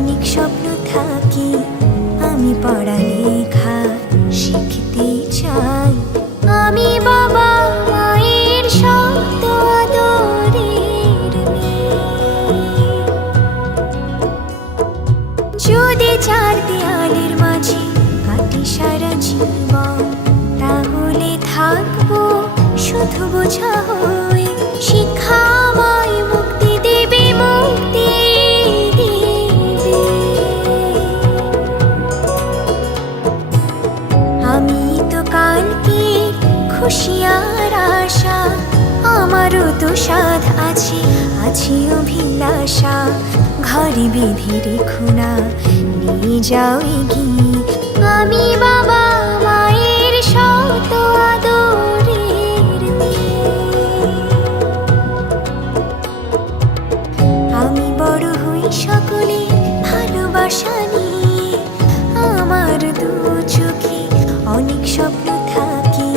অনেক স্বপ্ন থাকি, আমি পড়ালেখা শিখতে চাই। আমি বাবা মায়ের শত আদরের মেয়ে। যদি চার দেয়ালের মাঝে কাটি সারা জীবন, তাহলে থাকবো শুধু বোঝা হয়ে। শিক্ষা আমায় মুক্তি দেবে, মুক্তি দেবে। আমি তো কালকে খুশি আর আশা, আমারও তো সাধ আছে, আছে অভিলাষা। ঘরে বেঁধে রেখো না, নিয়ে যাও এগিয়ে। আমি বাবা মায়ের শত আদরের মেয়ে। আমি বড় হই সকলের ভালোবাসা নিয়ে। আমার দু চোখে অনেক স্বপ্ন থাকি,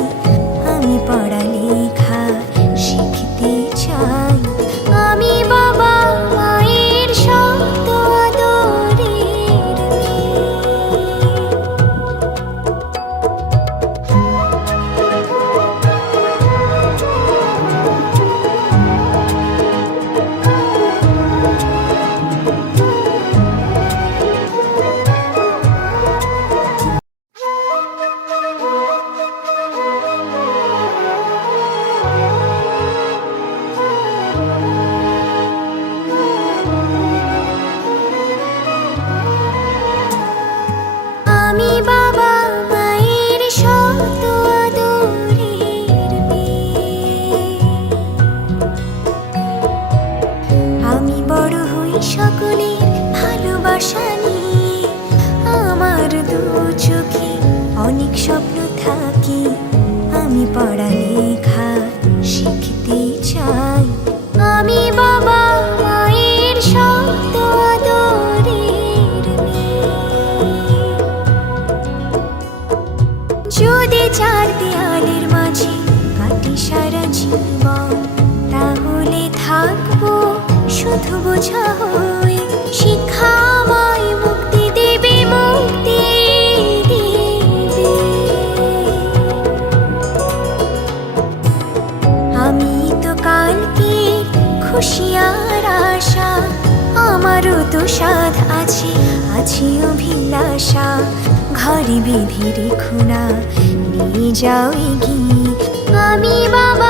আমি পড়ালেখা শিখতে চাই। আমি বাবা মায়ের শত আদরের মেয়ে। আমি বাবা মায়ের শত আদরের মেয়ে। আমি বড় হই সকলের ভালোবাসা নিয়ে। আমার দু চোখে অনেক স্বপ্ন থাকি, আমি পড়ালেখা শিখতে চাই। আমি বাবা মায়ের শত আদরের মেয়ে। যদি চার দেয়ালের মাঝে কাটি সারা জীবন, তাহলে থাকবো শুধু বোঝা হয়ে। শিক্ষা আমায় মুক্তি দেবে, মুক্তি দেবে। আমি তো কালকে খুশি আর আশা, আমারও তো সাধ আছে, আছে অভিলাষা। ঘরে বেঁধে রেখো না, নিয়ে যাও এগিয়ে। আমি বাবা